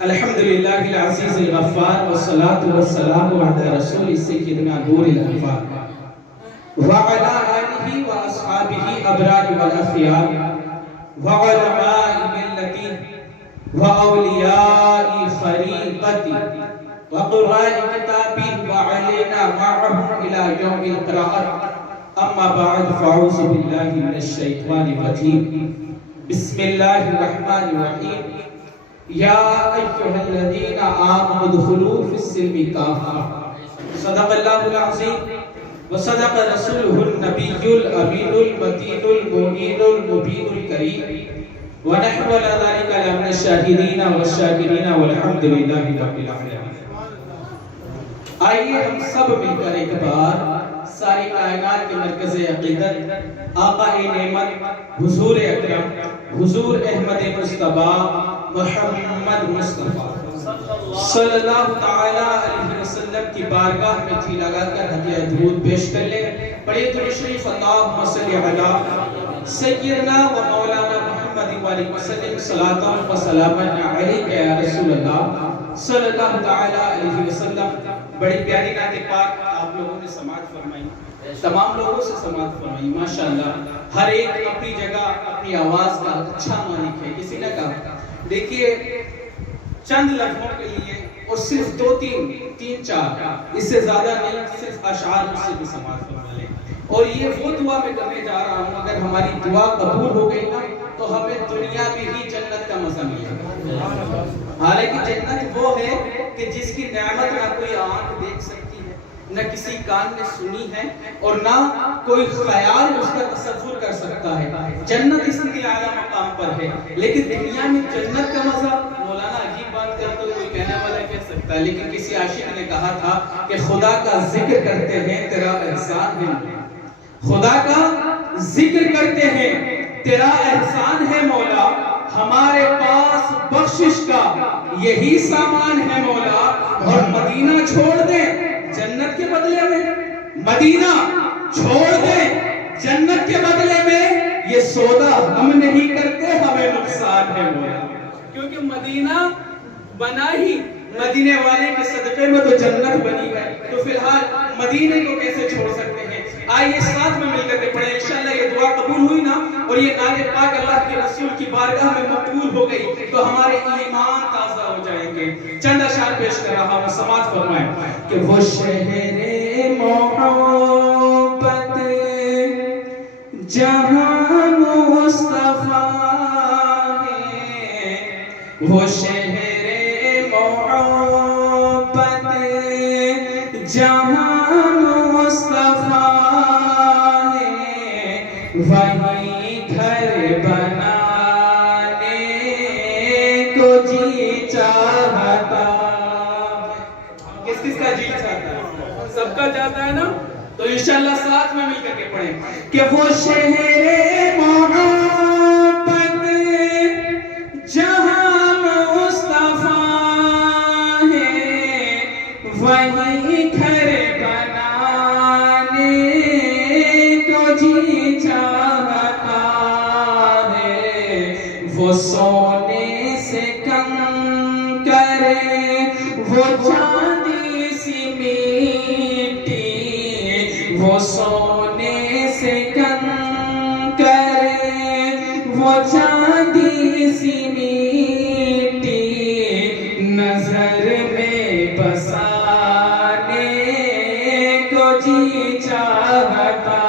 الحمدللہ العزیز الغفار والصلاة والسلام علی رسول سیدنا نور الانفار وعلی آلہ واصحابہ ابرار والاخیار وعلماء ملتی واولیاء خریقتی وقراء کتابی وعلینا معهم الى یوم القراءت اما بعد فاعوذ باللہ من الشیطان الرجیم بسم اللہ الرحمن الرحیم یا ایھا الذین آمنوا ادخلوا فی السلم کافۃ صدق اللہ العظیم وصدق رسولہ النبی الامین المتین المعین المبین الکریم ونحن على ذلك لمن الشاہدین والشاکرین والحمد للہ رب العالمین۔ آئیے ہم سب مل کر ایک بار ساری کائنات کے مرکز عقیدت آقا نعمت حضور اکرم حضور احمد مصطفیٰ محمد مصطفیٰ صلی اللہ تعالی علیہ وسلم کی بارگاہ میں جی لگا کر ہدیہ درود پیش کر لیں۔ پڑھیے درود شریف اللہم صلی علی سیدنا و مولانا محمد وعلیہ وسلم صلاۃ و سلام علیک یا رسول اللہ صلی اللہ تعالی علیہ وسلم۔ بڑی پیاری نعت پاک آپ لوگوں نے سماعت فرمائی، تمام لوگوں سے سماعت فرمائی، ماشاءاللہ۔ ہر ایک اپنی جگہ اپنی آواز کا اچھا مالک ہے۔ کسی نے کہا دیکھیے چند لفظوں کے لیے اور صرف دو تین چار اس سے زیادہ نہیں، صرف اشعار سے بھی سماعت فرما لیں۔ اور یہ وہ دعا میں کرنے جا رہا ہوں، اگر ہماری دعا قبول ہو گئی نا تو ہمیں دنیا میں ہی جنت کا مزہ ملے گا۔ حالانکہ جنت وہ ہے کہ جس کی نعمت نہ کوئی آنکھ دیکھ سکتی ہے، نہ کسی کان نے سنی ہے، اور نہ کوئی خیال اس کا تصور کر سکتا ہے۔ جنت اس کے اعلیٰ مقام پر ہے، لیکن دنیا میں جنت کا مزہ مولانا عجیب بات کر تو کوئی کہنے والا کہہ سکتا ہے، لیکن کسی عاشق نے کہا تھا کہ خدا کا ذکر کرتے ہیں تیرا احسان ہے، خدا کا ذکر کرتے ہیں تیرا احسان ہے مولا، ہمارے پاس بخشش کا یہی سامان ہے مولا، اور مدینہ چھوڑ دیں جنت کے بدلے میں، مدینہ چھوڑ دیں جنت کے بدلے میں، یہ سودا ہم نہیں کرتے، ہمیں نقصان ہے مولا۔ کیونکہ مدینہ بنا ہی مدینے والے کے صدقے میں تو جنت بنی ہے، تو فی الحال مدینے کو کیسے چھوڑ سکتے ہیں؟ آئیے ساتھ میں مل کر کے پڑھیں، انشاءاللہ یہ دعا قبول ہوئی نا اور یہ نعت پاک اللہ کے رسول کی بارگاہ میں مقبول ہو گئی تو ہمارے ایمان تازہ ہو جائیں گے۔ چند اشعار پیش کر رہا ہوں، سماعت فرمائیں کہ وہ شہر محبت جہاں مصطفیٰ ہے، وہ شہر محبت جہاں مصطفیٰ ہے، وہی گھر بنانے کو جی چاہتا۔ کس کس کا جی چاہتا ہے؟ سب کا چاہتا ہے نا؟ تو انشاءاللہ ساتھ میں مل کر کے پڑھیں کہ وہ شہر محبت جہاں مصطفیٰ ہے، وہی گھر بنانے کو جی چاہتا ہے، وہ سونے سے کم کرے وہ چاندی سی میٹی، وہ سونے سے کم کرے وہ چاندی سی میٹی، نظر میں بسانے کو جی چاہتا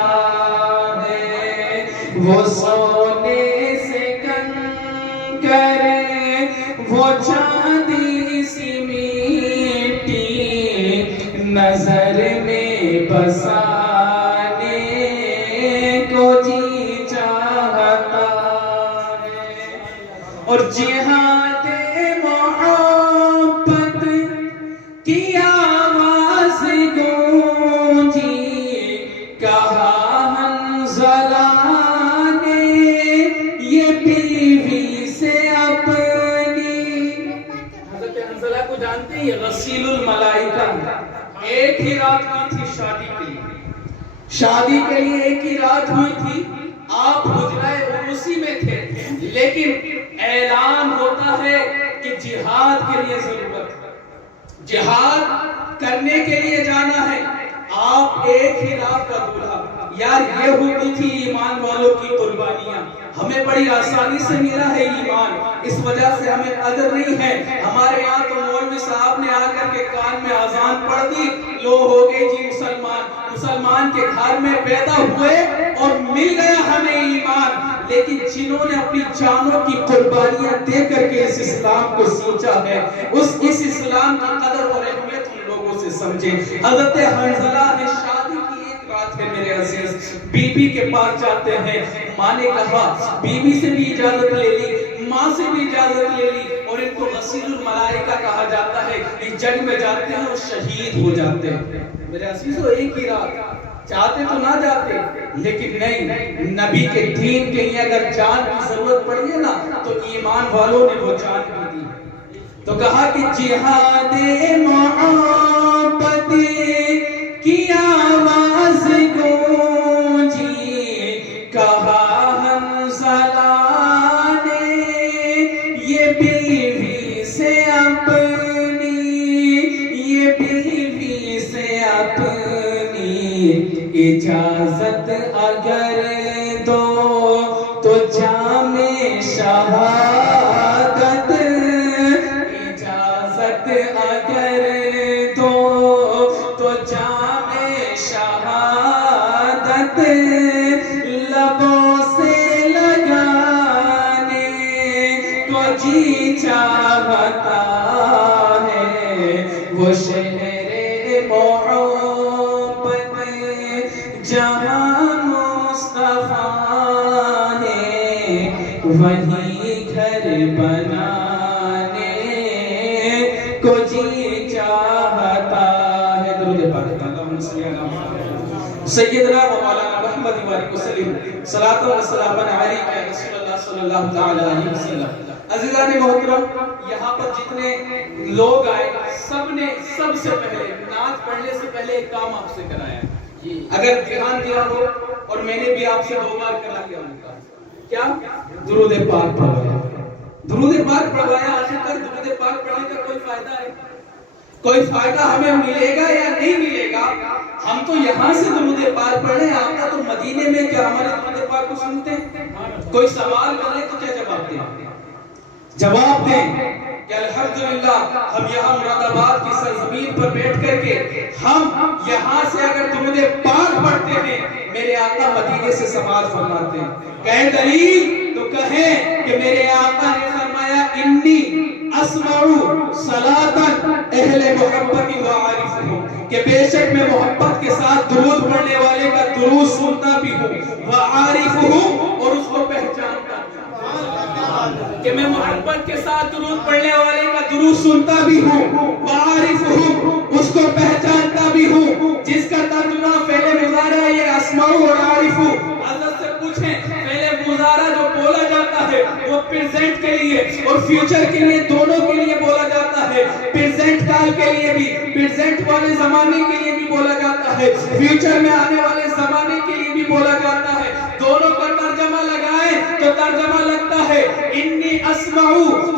ہے، وہ سونے سے کم کرے وہ چاندی سی میٹی، نظر میں بسانے کو جی چاہتا ہے۔ اور جہاد محبت کی آواز گونجی، کہا حنظلہ نے یہ بیوی سے اپنی۔ حضرت حنظلہ کو جانتے ہیں، یہ غسیل الملائکہ، ایک ہی رات ہوئی تھی شادی کے لیے، شادی کے لیے ایک ہی رات ہوئی تھی، آپ حجرہ اسی میں تھے، لیکن اعلان ہوتا ہے کہ جہاد کے لیے ضرورت ہے، جہاد کرنے کے لیے جانا ہے۔ آپ ایک ہی رات کا دولہا، یار یہ ہوتی تھی ایمان والوں کی قربانیاں۔ ہمیں بڑی آسانی سے ملا ہے ایمان، اس وجہ سے ہمیں قدر نہیں ہے۔ ہمارے یہاں تو مولوی صاحب نے آ کر کے کان میں اذان پڑھ دی، لو ہو گئے جی مسلمان کے گھر میں پیدا ہوئے اور مل گیا ہمیں ایمان۔ لیکن جنہوں نے اپنی جانوں کی قربانیاں دے کر کے اس اسلام کو سوچا ہے، اس اسلام کی قدر اور اہمیت ان لوگوں سے سمجھے۔ حضرت حنظلہ نے شادی کی ایک رات ہے میرے عزیز، بی بی کے پاس جاتے ہیں، ماں نے کہا، بی بی سے بھی اجازت لے لی، ماں سے بھی اجازت لے لی، اور ان کو غسیل الملائکہ کہا جاتا ہے۔ اس جنگ میں جاتے ہیں اور شہید ہو جاتے ہیں۔ میرے عزیزو ایک ہی رات، چاہتے تو نہ جاتے، لیکن نہیں، نبی کے دین کے لیے اگر جان کی ضرورت پڑی ہے نا تو ایمان والوں نے وہ جان بھی دی۔ تو کہا کہ جہاد محبت کی آواز گونجی، کہا حنظلہ نے یہ بیوی سے اپنی، یہ بیوی سے اپنی اجازت اگر دو تو جام شہادت، اجازت اگر دو تو جام شہادت لبوں سے لگانے کو جی چاہتا ہے، وہ شہر جہاں مصطفیٰ ہے، وہی گھر بنانے کو جی چاہتا ہے۔ درود پاک اللہم صلی اللہ علیہ وسلم سیدنا و مولانا محمد وآلہ وسلم، صلاۃ و سلام علیک یا رسول اللہ صلی اللہ تعالی علیہ وسلم۔ عزیزان محترم، یہاں پر جتنے لوگ آئے سب سے پہلے نعت پڑھنے سے پہلے ایک کام آپ سے کرایا ہے۔ اگر دھیان دیا ہو اور میں نے بھی آپ سے 2 بار کرا دیا ہوگا، کیا درود پاک پڑھوایا، درود پاک پڑھوایا۔ آخر کر درود پاک پڑھنے کا کوئی فائدہ ہے؟ کوئی فائدہ ہمیں ملے گا یا نہیں ملے گا؟ ہم تو یہاں سے درود پاک پڑھیں، آپ کا تو مدینے میں کیا ہمارے درود پاک کو سنتے ہیں؟ کوئی سوال کرے تو کیا جواب دیں؟ جواب دیں کہ الحمدللہ ہم یہاں مراد آباد کی سرزمین پر بیٹھ کر کے ہم یہاں سے اگر درود پاک پڑھتے ہیں، میرے آقا مدینے سے سماعت فرماتے ہیں۔ کہیں دلیل تو کہیں کہ میرے آقا نے فرمایا انی اسمع صلاۃ اہل محبت و عارفہم، کہ بے شک میں محبت کے ساتھ درود پڑھنے والے کا درود سنتا بھی ہوں، و عارفہم، اور اس کو پہچانتا ہوں، کہ میں محبت کے ساتھ درود پڑھنے والے کا درود سنتا بھی ہوں، وعارفہم، اس کو پہچانتا بھی ہوں۔ جس کا ترجمہ فعل مضارع یہ اسمع اور عارف، حضرت سے پوچھیں فعل مضارع جو بولا جاتا ہے وہ پریزنٹ کے لیے اور فیوچر کے لیے، دونوں کے لیے بولا جاتا ہے۔ پریزنٹ کال کے لیے بھی، پریزنٹ والے زمانے کے لیے بھی بولا جاتا ہے، فیوچر میں آنے والے زمانے کے لیے بھی بولا جاتا ہے۔ دونوں کا ترجمہ لگائیں تو ترجمہ لگتا ہے انی اسمع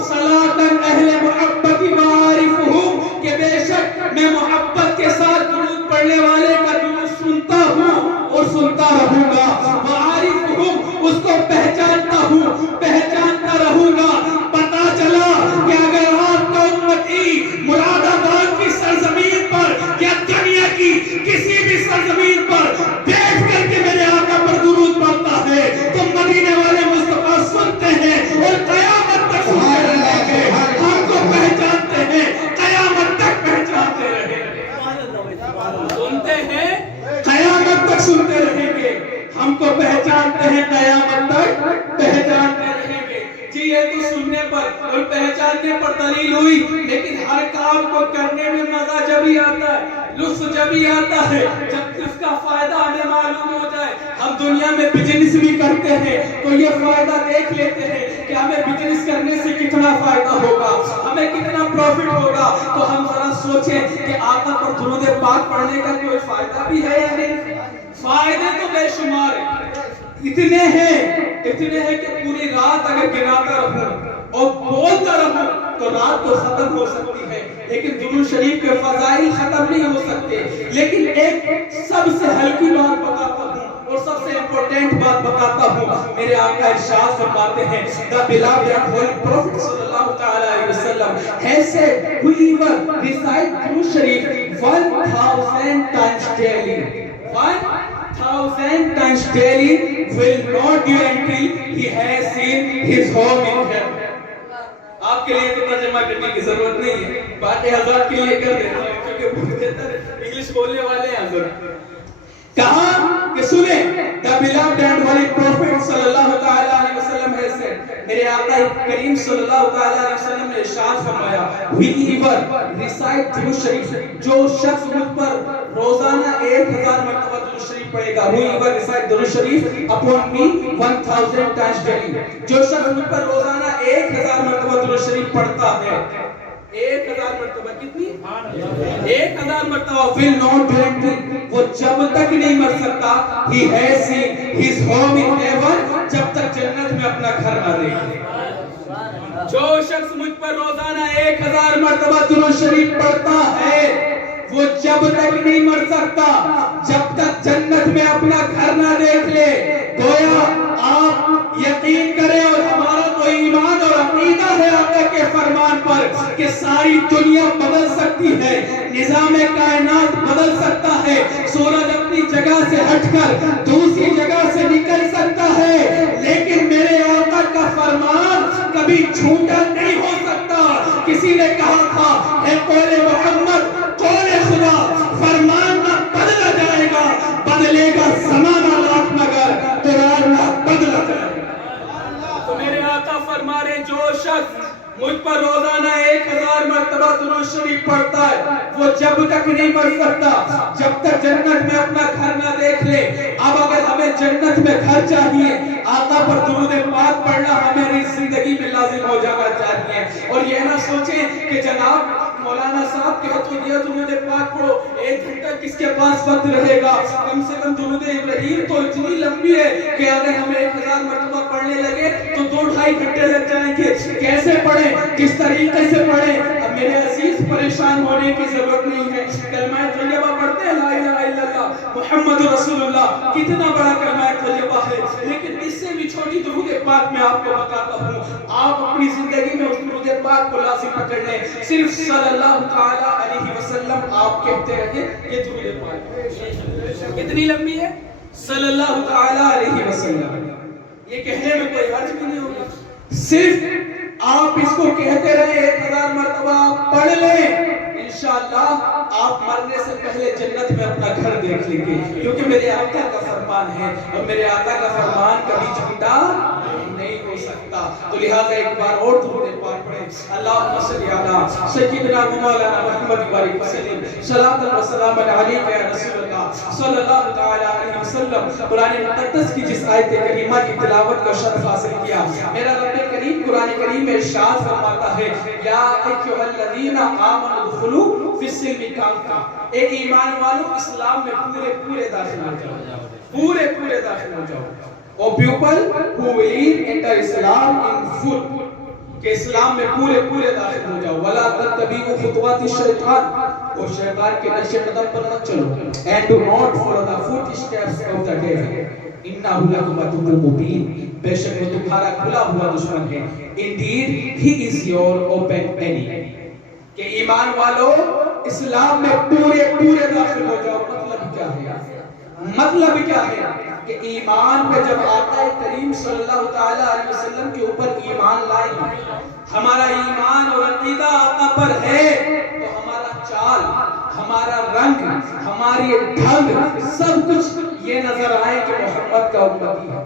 صلاۃ اہل محبت و عارفہم، کہ بے شک میں محبت کے ساتھ درود پڑھنے والے کا درود سنتا ہوں اور سنتا رہوں گا، وعارفہم، اس کو پہچانتا ہوں، پہچانتا رہوں گا۔ پتا چلا کہ اگر آپ کا امتی مراد آباد کی سرزمین پر یا دنیا کی کسی بھی سرزمین پر بیٹھ کر کے میرے آقا پر درود پڑھتا ہے تو مدینے والے مصطفیٰ سنتے ہیں اور قیامت تک سنتے رہیں گے۔ ہم کو پہچانتے ہیں، قیامت تک پہچانتے رہیں گے، سنتے ہیں، قیامت تک سنتے رہیں گے۔ ہم کو پہچانتے ہیں، قیامت تک پہچانتے رہیں گے۔ جی یہ تو سننے پر اور پہچاننے پر دلیل ہوئی، لیکن ہر کام کو کرنے میں مزہ جب ہی آتا ہے، لطف جب ہی آتا ہے جب اس کا فائدہ ہمیں معلوم ہو جائے۔ ہم دنیا میں بزنس بھی کرتے ہیں تو یہ فائدہ دیکھ لیتے ہیں کہ ہمیں بزنس کرنے سے کتنا فائدہ ہوگا، ہمیں کتنا پروفٹ ہوگا، تو ہم ذرا سوچیں کہ آقا پر درود پاک پڑھنے کا کوئی فائدہ بھی ہے یا نہیں؟ فائدے تو بے شمار ہیں، اتنے ہیں کہ پوری رات اگر گناتا رہوں اور بولتا رہوں تو رات تو ختم ہو سکتی ہے، لیکن درود شریف کے فضائل ختم نہیں ہو سکتے. لیکن ایک سب سے ہلکی بات بتاتا ہوں اور سب سے امپورٹنٹ بات بتاتا ہوں. میرے آقا ارشاد فرماتے ہیں the beloved and holy prophet sallallahu ta'ala alayhi wa sallam has said whoever recite Durud Sharif 1000 times daily, 1000 times daily will not do until he has seen his home in heaven. آپ کے لیے تو ترجمہ کرنے کی ضرورت نہیں ہے، باتیں حضرات کے لیے کر دیتا ہوں کیونکہ بہت بہتر انگلش بولنے والے ہیں حضرت. کہا کہ سنیں the beloved and holy prophet صلی اللہ تعالیٰ علیہ وسلم has said، میرے آقا کریم صلی اللہ تعالیٰ علیہ وسلم نے ارشاد فرمایا whoever recite درود شریف، جو شخص مجھ پر روزانہ 1000 مرتبہ درود شریف پڑھے گا، whoever recite درود شریف upon me 1000 times daily، جو شخص مجھ پر روزانہ 1000 مرتبہ درود شریف پڑھتا ہے، 1000 مرتبہ کتنی؟ 1000 مرتبہ will not do until، وہ جب تک نہیں مر سکتا he has seen his home in heaven، جب تک جنت میں اپنا گھر نہ دیکھے. جو شخص مجھ پر روزانہ 1000 مرتبہ درود شریف پڑھتا ہے وہ جب تک نہیں مر سکتا جب تک جنت میں اپنا گھر نہ دیکھ لے. گویا آپ یقین کریں اور ہمارا تو ایمان اور عقیدہ ہے آقا کے فرمان پر کہ ساری دنیا بدل سکتی ہے، نظام کائنات بدل سکتا ہے، سورج اپنی جگہ سے ہٹ کر دوسری جگہ سے نکل سکتا ہے، لیکن میرے آقا کا فرمان کبھی جھوٹا نہیں ہو سکتا. کسی نے کہا تھا اے قول محمد قول خدا، فرمان نہ بدلا جائے گا، بدلے گا زمانہ لاکھ مگر قرآن نہ بدلا جائے گا. تو میرے آقا فرما رہے جو شخص مجھ پر روزانہ 1000 مرتبہ درود شریف پڑھتا ہے وہ جب تک نہیں مر سکتا جب تک جنت میں اپنا گھر نہ دیکھ لے. اب اگر ہمیں جنت میں گھر چاہیے، آقا پر درود پاک پڑھنا ہماری زندگی میں لازم ہو جانا چاہیے. اور یہ نہ سوچیں کہ جناب مولانا صاحب کے ہاتھوں دیا درود پاک پڑھو، 1 گھنٹہ کس کے پاس وقت رہے گا؟ کم سے کم درود ابراہیم تو اتنی لمبی ہے کہ اگر ہمیں 1000 مرتبہ پڑھنے لگے تو 2-2.5 گھنٹے لگ جائیں گے. کیسے پڑھیں، کس طریقے سے پڑھیں؟ اب میرے عزیز پریشان ہونے کی ضرورت نہیں ہے. کلمہ طیبہ پڑھتے ہیں لا الہ الا اللہ محمد رسول اللہ، کتنا بڑا کلمہ طیبہ ہے، لیکن اس سے بھی چھوٹی درود پاک میں آپ کو بتاتا ہوں. آپ اپنی زندگی میں اس درود پاک کو لازم پکڑ لیں. صرف صلی اللہ تعالیٰ علیہ وسلم آپ کہتے رہے. یہ درود پاک کتنی لمبی ہے؟ صلی اللہ تعالیٰ علیہ وسلم. یہ کہنے میں کوئی حرج بھی نہیں ہوگا، صرف آپ اس کو کہتے رہے 1000 مرتبہ آپ پڑھ لیں، انشاءاللہ آپ مرنے سے پہلے جنت میں اپنا گھر دیکھ لیں گے، کیونکہ میرے آقا کا فرمان ہے اور میرے آقا کا فرمان کبھی جھوٹا نہیں ہو سکتا. تو لہٰذا ایک بار اور درود پاک پڑھیں. اللہم صلی علی سیدنا و مولانا محمد وآلہ وسلم، صلاۃ و سلام علیک یا رسول اللہ صلی اللہ تعالی علیہ وسلم. قرآن مقدس کی جس آیت کریمہ کی تلاوت کا شرف حاصل کیا، میرا رب کریم قرآن کریم میں ارشاد فرماتا ہے یا ایھا الذین آمنوا ادخلوا فی السلم کافہ، اے ایمان والو اسلام میں پورے داخل ہو جاؤ، پورے داخل ہو جاؤ. او people who believe enter Islam in full، کہ اسلام میں پورے داخل ہو جاؤ. ولا تتبعوا خطوات الشیطان، اور شیطان کے نقش قدم پر مت چلو. and do not follow the footsteps of the devil، انہ لکم عدو مبین، بے شک وہ تمہارا کھلا ہوا دشمن ہے. indeed he is your open enemy. کہ ایمان والو اسلام میں پورے داخل ہو جاؤ. مطلب کیا ہے کہ ایمان پہ جب آقا کریم صلی اللہ تعالیٰ علیہ وسلم کے اوپر ایمان لائیں، ہمارا ایمان اور عقیدہ آقا پر ہے تو ہمارا چال، ہمارا رنگ، ہماری ڈھنگ، سب کچھ یہ نظر آئے کہ محمد کا امتی ہے.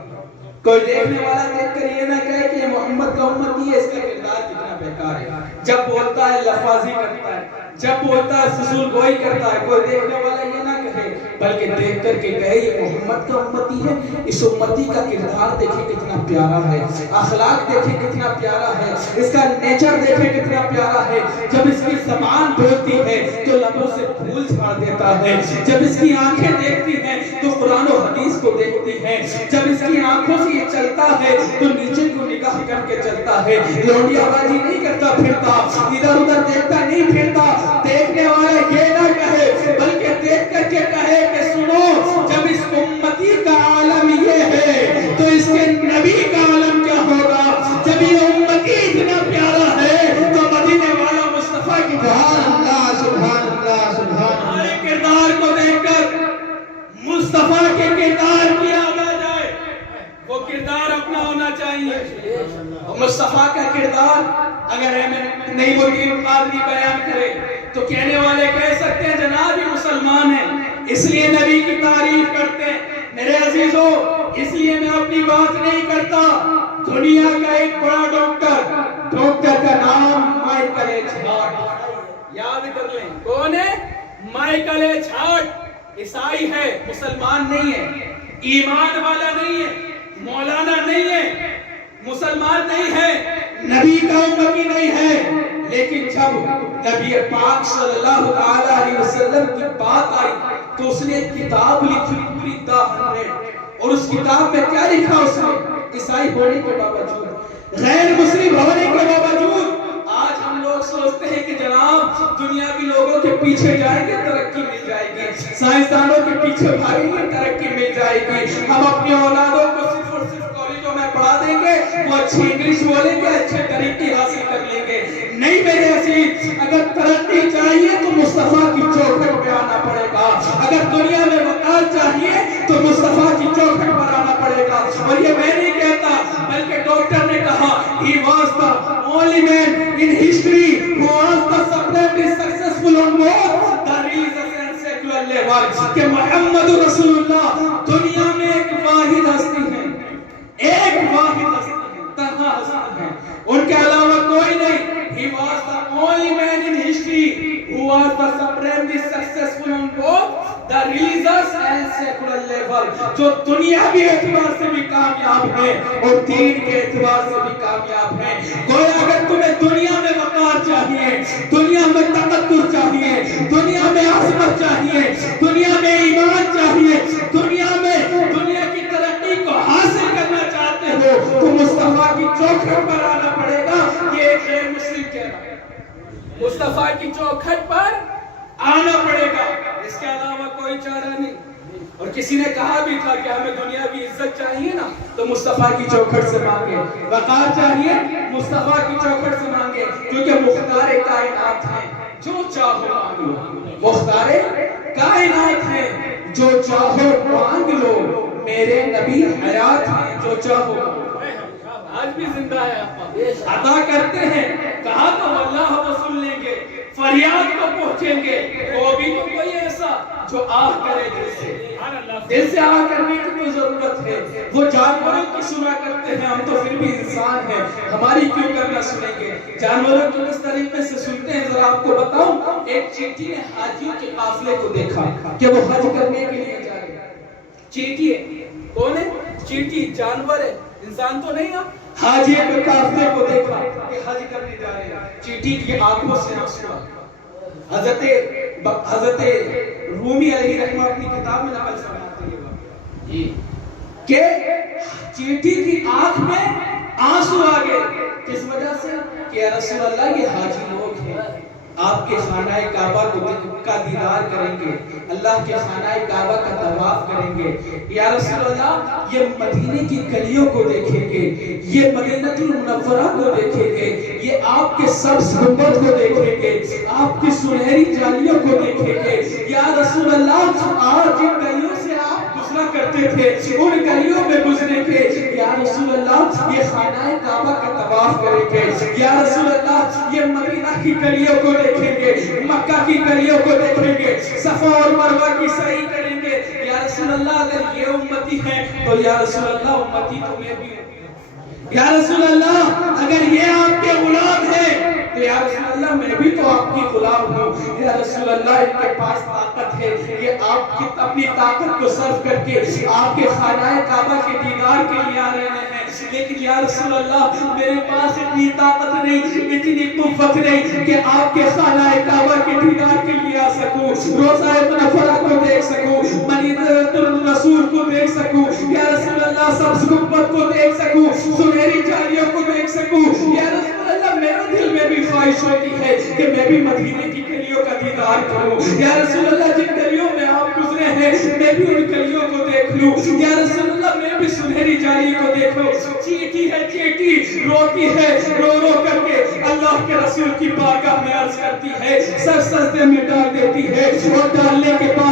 کوئی دیکھنے والا دیکھ کر یہ نہ کہے کہ محمد کا امتی ہے، اس کا کردار کتنا بیکار ہے. جب بولتا ہے لفاظی کرتا ہے، جب بولتا ہے فضول گوئی کرتا ہے. کوئی دیکھنے والا یہ نہ کہے بلکہ دیکھ کر کے کہے یہ محمد کا امتی ہے. اس امتی کا کردار دیکھیں کتنا پیارا ہے، اخلاق دیکھیں کتنا پیارا ہے، اس کا نیچر دیکھیں کتنا پیارا ہے. جب اس کی زبان بولتی ہے تو لبوں سے پھول جھاڑ دیتا ہے. جب اس کی آنکھیں دیکھتی ہیں تو قرآن و حدیث کو دیکھتی ہیں. جب اس کی آنکھوں سے یہ چلتا ہے تو نیچے کو نگاہ کر کے چلتا ہے، لوٹیا بازی نہیں کرتا پھرتا، ادھر ادھر دیکھتا نہیں پھرتا۔ دیکھنے والا یہ نہ کہے بلکہ دیکھ کر کے کہے کہ سنو، جب اس امتی کا عالم یہ ہے تو اس کے نبی کا عالم کیا ہوگا؟ جب یہ امتی اتنا پیارا ہے تو مدینے والا مصطفیٰ کی سبحان اللہ سبحان اللہ سبحان اللہ۔ ہمارے کردار کو دیکھ کر مصطفیٰ کے کردار کی یاد آ جائے، وہ کردار اپنا ہونا چاہیے۔ مصطفیٰ کا کردار اگر نعیم الدین قادری بیان کرے تو کہنے والے کہہ سکتے ہیں جناب یہ مسلمان ہیں اس لیے نبی کی تعریف کرتے ہیں۔ میرے عزیزو، اس لیے میں اپنی بات نہیں کرتا، دنیا کا ایک بڑا ڈاکٹر کا نام مائیکل ایچ ہارٹ، یاد کر لیں کون ہے؟ مائیکل ایچ ہارٹ عیسائی ہے، مسلمان نہیں ہے، ایمان والا نہیں ہے، مولانا نہیں ہے، مسلمان نہیں ہے، نبی کا امتی نہیں ہے، لیکن جب نبی پاک صلی اللہ علیہ وسلم کی بات آئی تو اس نے ایک کتاب لکھی پوری اور اس کتاب میں کیا لکھا اس نے؟ عیسائی ہونے کے باوجود، غیر مسلم ہونے کے باوجود آج ہم لوگ سوچتے ہیں کہ جناب دنیاوی لوگوں کے پیچھے جائیں گے ترقی مل جائے گی، سائنسدانوں کے پیچھے بھاگیں گے ترقی مل جائے گی، ہم اپنی اولادوں کو صرف اور صرف کالجوں میں پڑھا دیں گے، وہ اچھی انگلش بولیں گے، اچھے طریقے حاصل کر لیں گے۔ نہیں میرے عزیز، اگر ترقی چاہیے تو مصطفیٰ کی چوکھٹ پہ آنا پڑے گا، اگر دنیا میں وقار چاہیے تو مصطفیٰ کی چوکھٹ پر آنا پڑے گا۔ اور یہ میں نہیں کہتا بلکہ ڈاکٹر نے کہا he was the only man in history who was the supremely successful on both the religious and secular level، کہ محمد رسول اللہ دنیا میں ایک واحد ہستی ہے، ایک واحد ہستی ہے، تنہا ہستی ہے، ان کے علاوہ کوئی نہیں۔ He was the only man in history who was the supremely successful on both the religious and secular level، جو دنیاوی اعتبار سے بھی کامیاب ہے اور دین کے اعتبار سے بھی کامیاب ہے۔ کوئی اگر تمہیں دنیا میں وقار چاہیے، دنیا میں تقدر چاہیے، دنیا میں عظمت چاہیے، دنیا میں ایمان چاہیے، دنیا کی ترقی کو حاصل کرنا چاہتے ہو تو مصطفیٰ کی چوکھٹ پر آنا پڑے گا۔ یہ ایک غیر مسلم کہہ رہا ہے، مصطفیٰ کی چوکھٹ پر آنا پڑے گا، اس کے علاوہ کوئی چارہ نہیں۔ اور کسی نے کہا بھی تھا کہ ہمیں دنیاوی عزت چاہیے نا تو مصطفیٰ کی چوکھٹ سے مانگے، وقار چاہیے مصطفیٰ کی چوکھٹ سے مانگے، کیونکہ مختار کائنات ہیں، جو چاہو مانگ لو، مختار کائنات ہیں، جو چاہو مانگ لو، میرے نبی حیات ہیں، جو چاہو آج بھی زندہ ہے، عطا کرتے ہیں، کہا تو اللہ وہ سن لیں گے، فریاد کو پہنچیں گے، وہ بھی تو کوئی ایسا جو آہ کرے دل سے آہ کرنے کی تو ضرورت ہے۔ وہ جانوروں کی سنا کرتے ہیں، ہم تو پھر بھی انسان ہیں، ہماری کیوں کرنا سنیں گے؟ جانوروں کی کس طریقے سے سنتے ہیں ذرا آپ کو بتاؤں۔ ایک چیٹی نے حاجیوں کے قافلے کو دیکھا کہ وہ حج کرنے کے لیے جا رہے ہیں، چیٹی ہے، کون ہے؟ چیٹی جانور ہے، انسان تو نہیں ہے۔ حاجیوں کے قافلے کو دیکھا کہ حج کرنے جا رہے ہیں، چیٹی کی آنکھوں سے آنسو آئے۔ حضرت رومی علیہ رحمہ اپنی کتاب میں نقل فرماتے ہیں کہ چیٹی کی آنکھ میں آنسو آ گئے، کس وجہ سے؟ کہ یا رسول اللہ یہ حاجی لوگ ہیں، آپ کے خانہ کعبہ کا دیدار کریں گے، اللہ کے خانہ کعبہ کا طواف کریں گے، یا رسول اللہ یہ مدینے کی گلیوں کو دیکھیں گے، یہ مدینہ المنورہ کو دیکھیں گے، یہ آپ کے سبز گنبد کو دیکھیں گے، آپ کی سنہری جالیوں کو دیکھیں گے، یا رسول اللہ آج جن گلیوں سے آپ گزرا کرتے تھے ان گلیوں میں گزریں گے، یا رسول اللہ یہ خانہ کعبہ کا طواف کریں گے، یا رسول اللہ یہ مدینہ کی گلیوں کو دیکھیں گے، مکہ کی گلیوں کو دیکھیں گے، صفا اور مروہ کی سعی کریں گے، یا رسول اللہ اگر یہ امتی ہے تو یا رسول اللہ امتی تو میں بھی ہوں، یا رسول اللہ اگر یہ آپ کے غلام ہیں تو یا رسول اللہ میں بھی تو آپ کی غلام ہوں، یا رسول اللہ ان کے پاس طاقت ہے، یہ آپ کی اپنی طاقت کو صرف کر کے آپ کے خانہ کعبہ کے دیدار کے لیے آ رہے ہیں، لیکن یا رسول اللہ میرے پاس اتنی طاقت نہیں، اتنی قوت نہیں کہ آپ کے خانہ کعبہ کے دیدار کے لیے آ سکوں، روزہ منورہ کو دیکھ سکوں، مدینہ الرسول کو دیکھ سکوں، یا رسول اللہ سبز گنبد کو دیکھ سکوں، سنہری جالیوں کو دیکھ سکوں۔ یا رسول اللہ میرے دل میں بھی خواہش ہوتی ہے کہ میں بھی مدینے کی گلیوں کا دیدار کروں۔ یا رسول اللہ جن گلیوں میں آپ گزرے ہیں میں بھی ان گلیوں کو دیکھ لوں۔ یا رسول اللہ میں بھی سنہری جالی کو دیکھوں۔ چیٹی ہے چیٹی، روتی ہے رو رو کر کے اللہ کے رسول کی بارگاہ میں عرض کرتی ہے، سر سجدے میں ڈال دیتی ہے، اور ڈالنے کے بعد